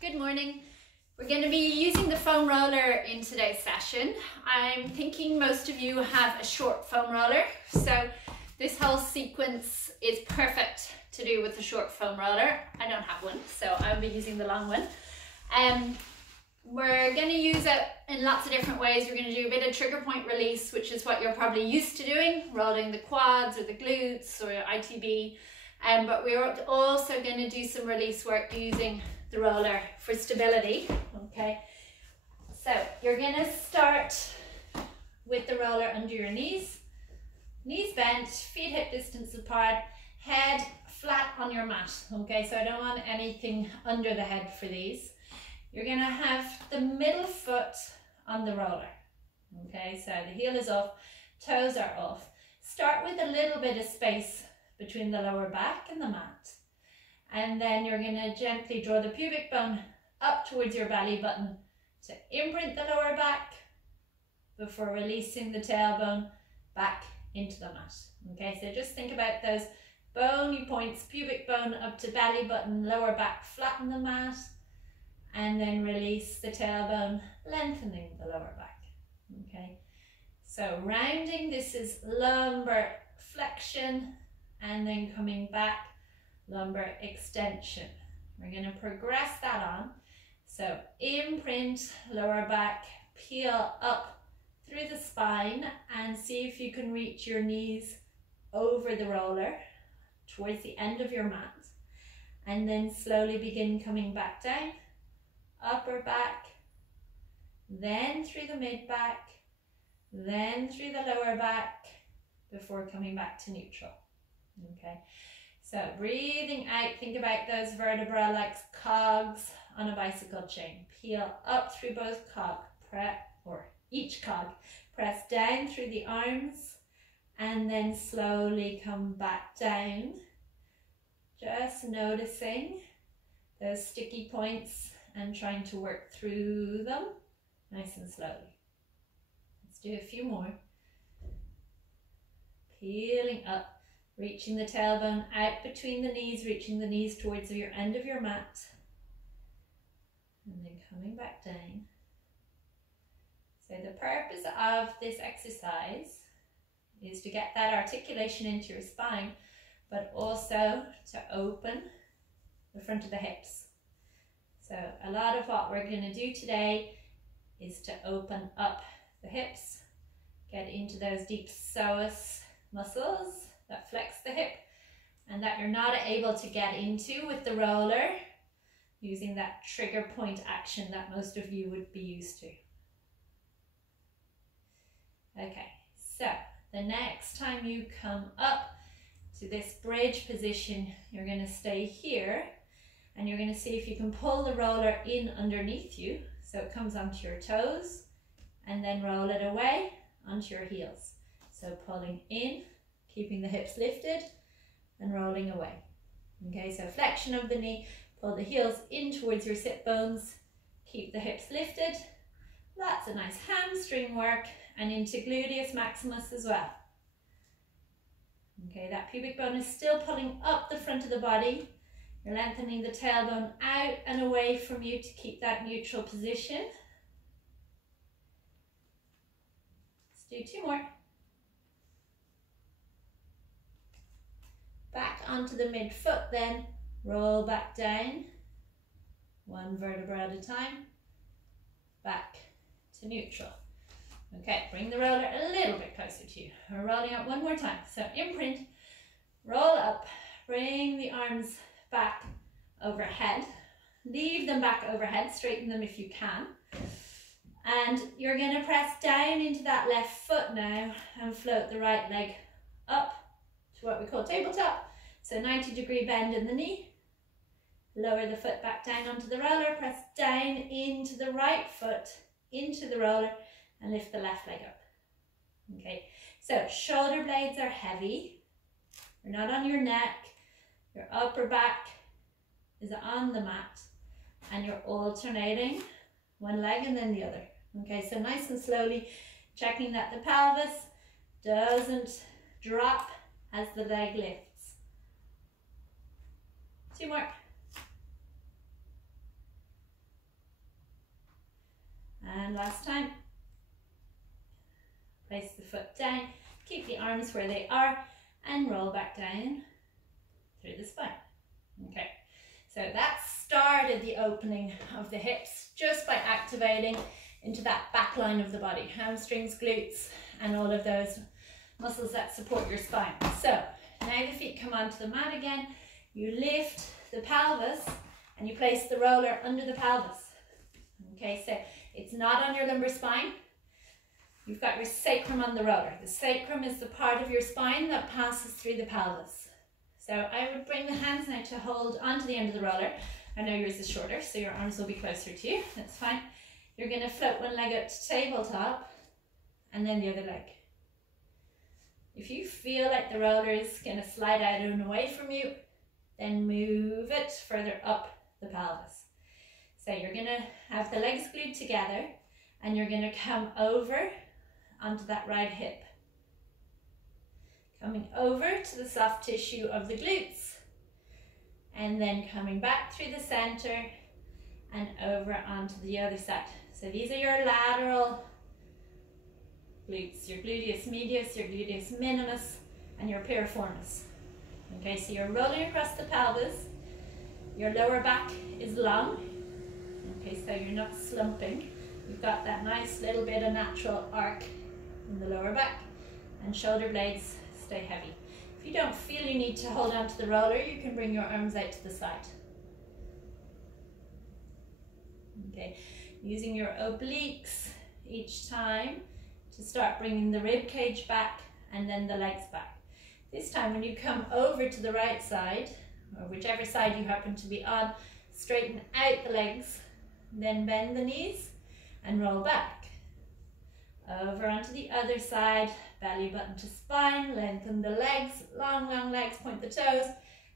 Good morning. We're going to be using the foam roller in today's session. I'm thinking most of you have a short foam roller, so this whole sequence is perfect to do with the short foam roller. I don't have one, so I'll be using the long one. We're going to use it in lots of different ways. We're going to do a bit of trigger point release, which is what you're probably used to doing, rolling the quads or the glutes or your ITB. But we're also going to do some release work using the roller for stability. Okay, so you're going to start with the roller under your knees bent, feet hip distance apart, head flat on your mat. Okay, so I don't want anything under the head for these. You're going to have the middle foot on the roller. Okay, so the heel is off, toes are off. Start with a little bit of space between the lower back and the mat. And then you're going to gently draw the pubic bone up towards your belly button to imprint the lower back before releasing the tailbone back into the mat. Okay, so just think about those bony points, pubic bone up to belly button, lower back, flatten the mat, and then release the tailbone, lengthening the lower back. Okay, so rounding, this is lumbar flexion, and then coming back, lumbar extension. We're going to progress that on. So imprint, lower back, peel up through the spine and see if you can reach your knees over the roller towards the end of your mat. And then slowly begin coming back down, upper back, then through the mid back, then through the lower back before coming back to neutral. Okay. So breathing out, think about those vertebrae like cogs on a bicycle chain. Peel up through both each cog. Press down through the arms and then slowly come back down. Just noticing those sticky points and trying to work through them nice and slowly. Let's do a few more. Peeling up. Reaching the tailbone out between the knees, reaching the knees towards your end of your mat. And then coming back down. So the purpose of this exercise is to get that articulation into your spine, but also to open the front of the hips. So a lot of what we're going to do today is to open up the hips, get into those deep psoas muscles that flex the hip and that you're not able to get into with the roller using that trigger point action that most of you would be used to. Okay, so the next time you come up to this bridge position, you're going to stay here and you're going to see if you can pull the roller in underneath you so it comes onto your toes and then roll it away onto your heels. So pulling in, keeping the hips lifted and rolling away. Okay, so flexion of the knee, pull the heels in towards your sit bones, keep the hips lifted. That's a nice hamstring work and into gluteus maximus as well. Okay, that pubic bone is still pulling up the front of the body. You're lengthening the tailbone out and away from you to keep that neutral position. Let's do two more. Back onto the midfoot then, roll back down, one vertebra at a time, back to neutral. Okay, bring the roller a little bit closer to you. We're rolling up one more time. So imprint, roll up, bring the arms back overhead, leave them back overhead, straighten them if you can. And you're going to press down into that left foot now and float the right leg up to what we call tabletop. So 90-degree bend in the knee. Lower the foot back down onto the roller. Press down into the right foot, into the roller, and lift the left leg up. Okay, so shoulder blades are heavy. They're not on your neck. Your upper back is on the mat. And you're alternating one leg and then the other. Okay, so nice and slowly, checking that the pelvis doesn't drop as the leg lifts. Two more. And last time. Place the foot down, keep the arms where they are, and roll back down through the spine. Okay, so that started the opening of the hips just by activating into that back line of the body, hamstrings, glutes, and all of those muscles that support your spine. So now the feet come onto the mat again, you lift the pelvis and you place the roller under the pelvis. Okay, so it's not on your lumbar spine. You've got your sacrum on the roller. The sacrum is the part of your spine that passes through the pelvis. So I would bring the hands now to hold onto the end of the roller. I know yours is shorter, so your arms will be closer to you. That's fine. You're going to float one leg up to tabletop and then the other leg. If you feel like the roller is going to slide out and away from you, then move it further up the pelvis. So you're going to have the legs glued together and you're going to come over onto that right hip. Coming over to the soft tissue of the glutes. And then coming back through the center and over onto the other side. So these are your lateral glutes, your gluteus medius, your gluteus minimus, and your piriformis. Okay, so you're rolling across the pelvis. Your lower back is long. Okay, so you're not slumping. You've got that nice little bit of natural arc in the lower back, and shoulder blades stay heavy. If you don't feel you need to hold on to the roller, you can bring your arms out to the side. Okay, using your obliques each time to start bringing the rib cage back and then the legs back. This time when you come over to the right side, or whichever side you happen to be on, straighten out the legs, then bend the knees and roll back. Over onto the other side, belly button to spine, lengthen the legs, long legs, point the toes,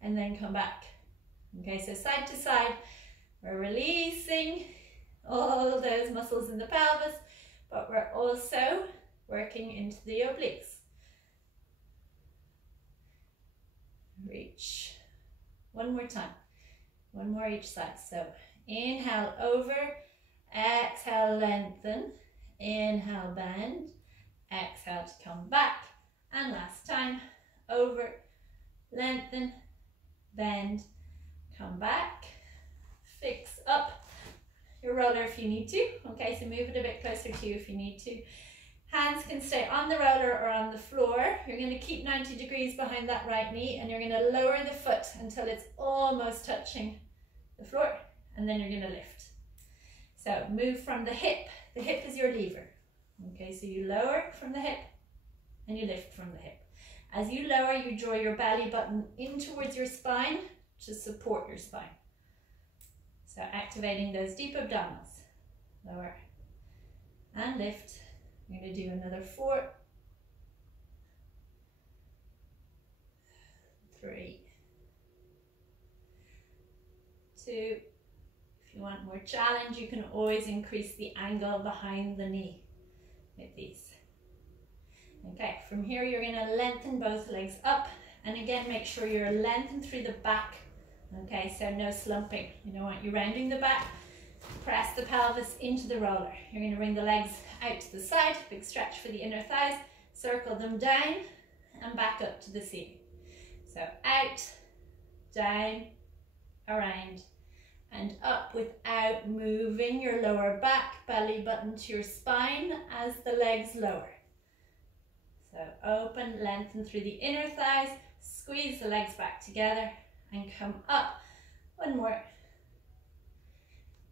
and then come back. Okay, so side to side, we're releasing all of those muscles in the pelvis, but we're also working into the obliques. Reach. One more time. One more each side. So inhale over, exhale lengthen, inhale bend, exhale to come back, and last time, over, lengthen, bend, come back, fix up your roller if you need to. Okay, so move it a bit closer to you if you need to. Hands can stay on the roller or on the floor. You're going to keep 90 degrees behind that right knee, and you're going to lower the foot until it's almost touching the floor, and then you're going to lift. So move from the hip. The hip is your lever. Okay, so you lower from the hip and you lift from the hip. As you lower, you draw your belly button in towards your spine to support your spine. So activating those deep abdominals. Lower and lift. You're going to do another 4, 3, 2. If you want more challenge, you can always increase the angle behind the knee with these. Okay, from here you're going to lengthen both legs up, and again make sure you're lengthened through the back. Okay, so no slumping. You don't want you rounding the back. Press the pelvis into the roller. You're going to bring the legs out to the side, big stretch for the inner thighs, circle them down and back up to the ceiling. So out, down, around, and up without moving your lower back, belly button to your spine as the legs lower. So open, lengthen through the inner thighs, squeeze the legs back together and come up. One more.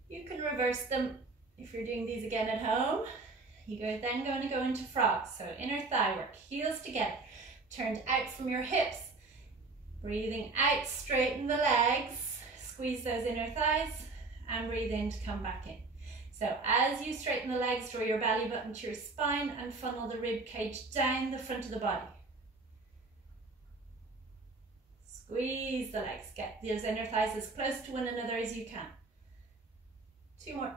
You can reverse them if you're doing these again at home. You're then going to go into frogs. So inner thigh work, heels together, turned out from your hips. Breathing out, straighten the legs, squeeze those inner thighs, and breathe in to come back in. So as you straighten the legs, draw your belly button to your spine and funnel the rib cage down the front of the body. Squeeze the legs, get those inner thighs as close to one another as you can. 2 more.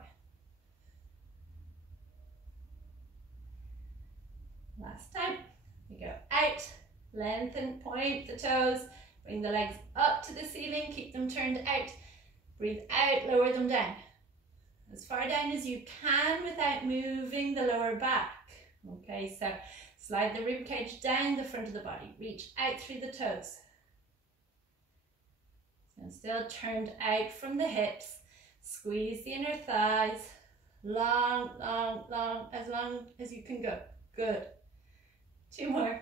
Last time. We go out, lengthen, point the toes, bring the legs up to the ceiling, keep them turned out. Breathe out, lower them down. as far down as you can without moving the lower back. Okay, so slide the rib cage down the front of the body, reach out through the toes. So still turned out from the hips, squeeze the inner thighs, long as you can go. Good. 2 more.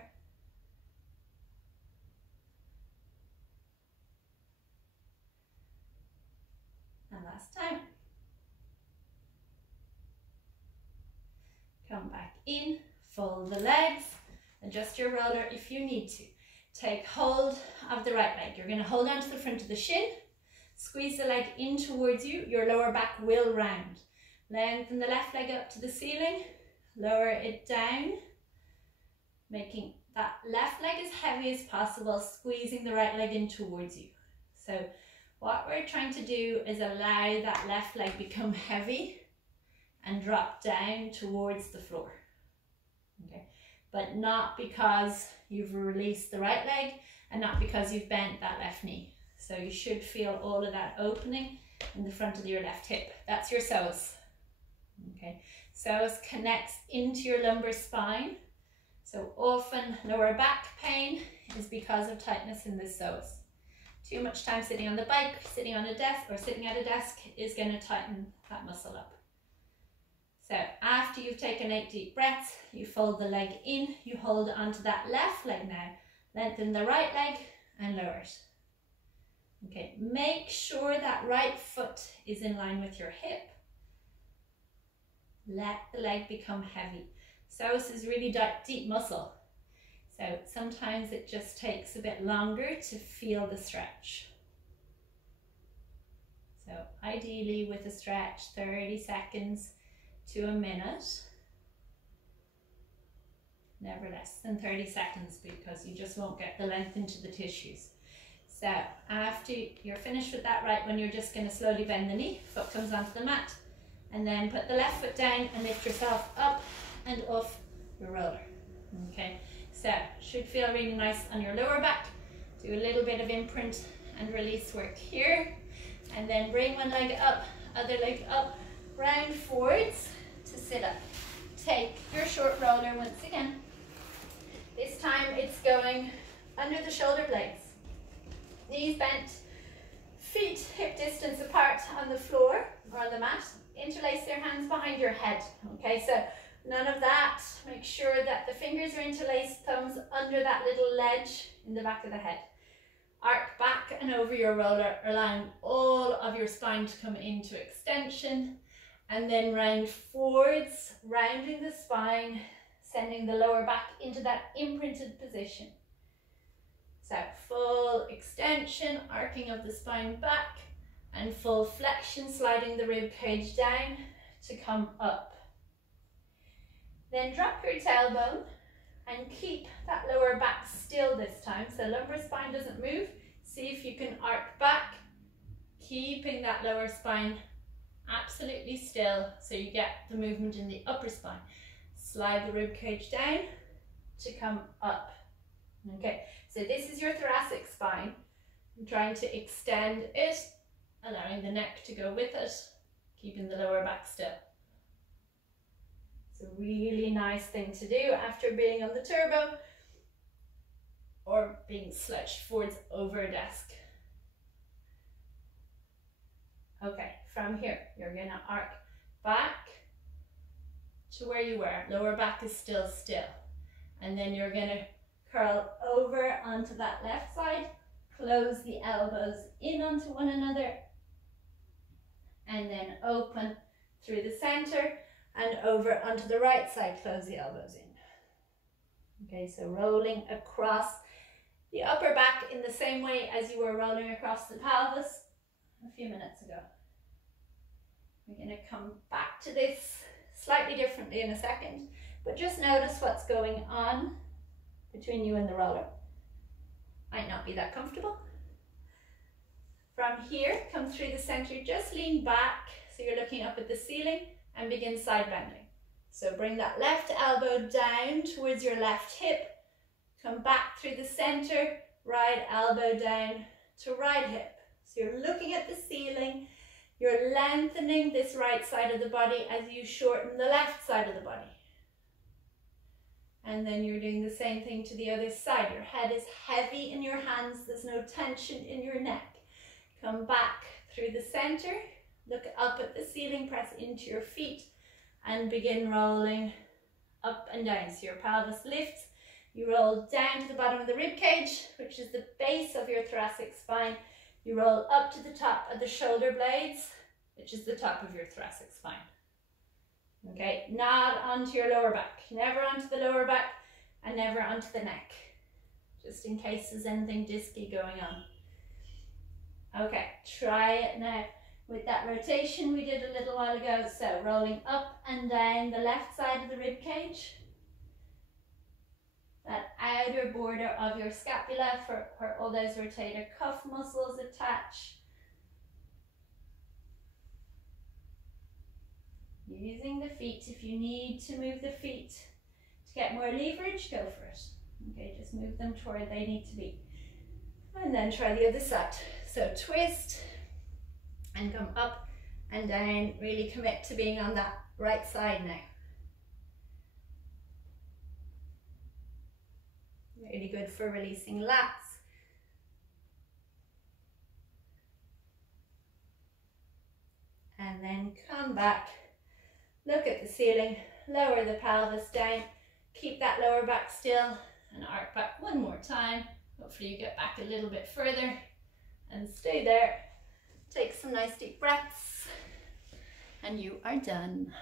And last time. Come back in, fold the legs, adjust your roller if you need to. Take hold of the right leg. You're going to hold on to the front of the shin, squeeze the leg in towards you, your lower back will round. Lengthen the left leg up to the ceiling, lower it down, making that left leg as heavy as possible, squeezing the right leg in towards you. So what we're trying to do is allow that left leg become heavy and drop down towards the floor. Okay, but not because you've released the right leg and not because you've bent that left knee. So you should feel all of that opening in the front of your left hip. That's your psoas. Okay, psoas connects into your lumbar spine. So often lower back pain is because of tightness in the psoas. Too much time sitting on the bike, sitting on a desk, or sitting at a desk is going to tighten that muscle up. So after you've taken 8 deep breaths, you fold the leg in, you hold onto that left leg now, lengthen the right leg and lower it. Okay, make sure that right foot is in line with your hip. Let the leg become heavy. Psoas is really deep muscle. So sometimes it just takes a bit longer to feel the stretch. So ideally with a stretch, 30 seconds to a minute. Never less than 30 seconds because you just won't get the length into the tissues. So after you're finished with that right one, you're just going to slowly bend the knee, foot comes onto the mat, and then put the left foot down and lift yourself up and off your roller. Okay, so should feel really nice on your lower back. Do a little bit of imprint and release work here, and then bring one leg up, other leg up, round forwards to sit up. Take your short roller once again. This time it's going under the shoulder blades. Knees bent, feet hip distance apart on the floor or on the mat. Interlace your hands behind your head. Okay, so none of that. Make sure that the fingers are interlaced, thumbs under that little ledge in the back of the head. Arc back and over your roller, allowing all of your spine to come into extension, and then round forwards, rounding the spine, sending the lower back into that imprinted position. So full extension, arcing of the spine back, and full flexion, sliding the rib cage down to come up. Then drop your tailbone and keep that lower back still this time. So lumbar spine doesn't move. See if you can arc back, keeping that lower spine absolutely still so you get the movement in the upper spine. Slide the rib cage down to come up. Okay, so this is your thoracic spine. I'm trying to extend it, allowing the neck to go with it, keeping the lower back still. It's a really nice thing to do after being on the turbo or being slouched forwards over a desk. Okay, from here, you're going to arc back to where you were. Lower back is still. And then you're going to curl over onto that left side, close the elbows in onto one another, and then open through the center and over onto the right side, close the elbows in. Okay, so rolling across the upper back in the same way as you were rolling across the pelvis a few minutes ago. We're going to come back to this slightly differently in a second, but just notice what's going on between you and the roller. Might not be that comfortable. From here, come through the center, just lean back so you're looking up at the ceiling and begin side bending. So bring that left elbow down towards your left hip, come back through the center, right elbow down to right hip. So you're looking at the ceiling, You're lengthening this right side of the body as you shorten the left side of the body. And then you're doing the same thing to the other side. Your head is heavy in your hands. There's no tension in your neck. Come back through the center. Look up at the ceiling. Press into your feet and begin rolling up and down. So your pelvis lifts. You roll down to the bottom of the rib cage, which is the base of your thoracic spine. You roll up to the top of the shoulder blades, which is the top of your thoracic spine. Okay, not onto your lower back. Never onto the lower back and never onto the neck, just in case there's anything disky going on. Okay, try it now with that rotation we did a little while ago. So rolling up and down the left side of the rib cage, that outer border of your scapula where all those rotator cuff muscles attach. Using the feet. If you need to move the feet to get more leverage, go for it. Okay, just move them to where they need to be. And then try the other side. So twist and come up and down. Really commit to being on that right side now. Really good for releasing lats. And then come back. Look at the ceiling, lower the pelvis down, keep that lower back still, and arc back one more time. Hopefully you get back a little bit further and stay there. Take some nice deep breaths, and you are done.